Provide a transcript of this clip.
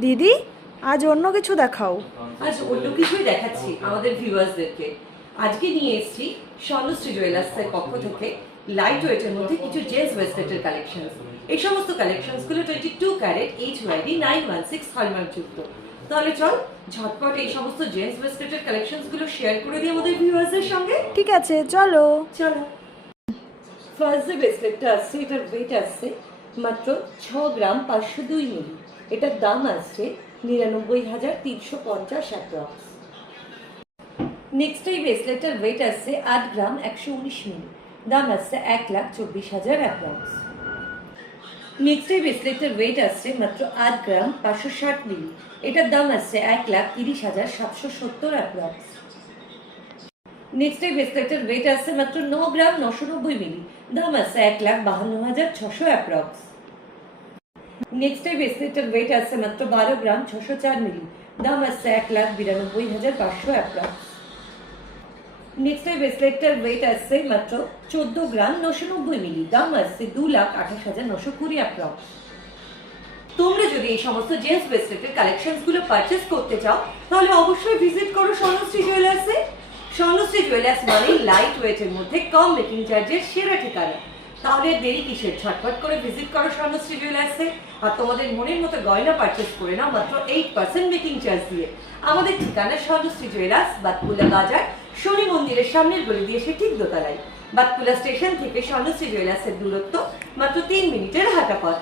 দিদি, আজ অন্য কিছু দেখাও। আজ অন্য কিছুই দেখাচ্ছি আমাদের ভিউয়ার্সদেরকে। আজকে নিয়ে এসেছি স্বর্ণশ্রী জুয়েলার্সের পক্ষ থেকে লাইট ওয়েটের মধ্যে কিছু জেন্টস ওয়েস্টেটের কালেকশন। এই সমস্ত কালেকশনস গুলো 22 ক্যারেট HYD 916 হলমার্ক যুক্ত। তাহলে চল ঝটপট এই সমস্ত জেন্টস ওয়েস্টেটের কালেকশনস গুলো শেয়ার করে দিই আমাদের ভিউয়ার্সদের সঙ্গে। ঠিক আছে, চলো। চলো। ফার্স্ট যে ব্রেসলেটটা আসছে, এটার ওয়েট আসছে মাত্র 6 গ্রাম 502 মিলি। এটার দাম আসছে 99,350 অ্যাপ্রক্স। নেক্সট এই ব্রেসলেটটার ওয়েট আসছে 8 গ্রাম 119 মিলি। দাম আসছে 1,24,000 অ্যাপ্রক্স। নেক্সট এই ব্রেসলেটটার ওয়েট আসছে মাত্র 8 গ্রাম 560 মিলি। এটার দাম আসছে 1,30,770 অ্যাপ্রক্স। নেক্সট এই ব্রেসলেটের ওয়েট আসছে মাত্র 9 গ্রাম 990 মিলি। দাম আসছে 1,52,600 অ্যাপ্রক্স। নেক্সট এই ব্রেসলেটের ওয়েট আসছে মাত্র 12 গ্রাম 604 মিলি। দাম আসছে 1,92,500 অ্যাপ্রক্স। নেক্সট এই ব্রেসলেটটার ওয়েট আসছে মাত্র 14 গ্রাম 990 মিলি। দাম আসছে 2,28,920 অ্যাপ্রক্স। তোমরা যদি এই সমস্ত জেন্টস ব্রেসলেটের কালেকশনস গুলো পারচেজ করতে চাও তাহলে অবশ্যই ভিজিট করো স্বর্ণশ্রী জুয়েলার্সে। স্বর্ণশ্রী জুয়েলার্স মানে লাইট ওয়েটের মধ্যে কম মেকিং চার্জের সেরা ঠিকানা। তাহলে দেরি কিসের, ঝটপট করে ভিজিট করো স্বর্ণশ্রী জুয়েলার্সে আর তোমাদের মনের মতো গয়না পারচেজ করে নাও মাত্র 8% মেকিং চার্জ দিয়ে। আমাদের ঠিকানা স্বর্ণশ্রী জুয়েলার্স, বাতকুলা বাজার, শনি মন্দিরের সামনের গলি দিয়ে এসে ঠিক দোতলায়। বাতকুলা স্টেশন থেকে স্বর্ণশ্রী জুয়েলার্সের দূরত্ব মাত্র 3 মিনিটের হাঁটা পথ।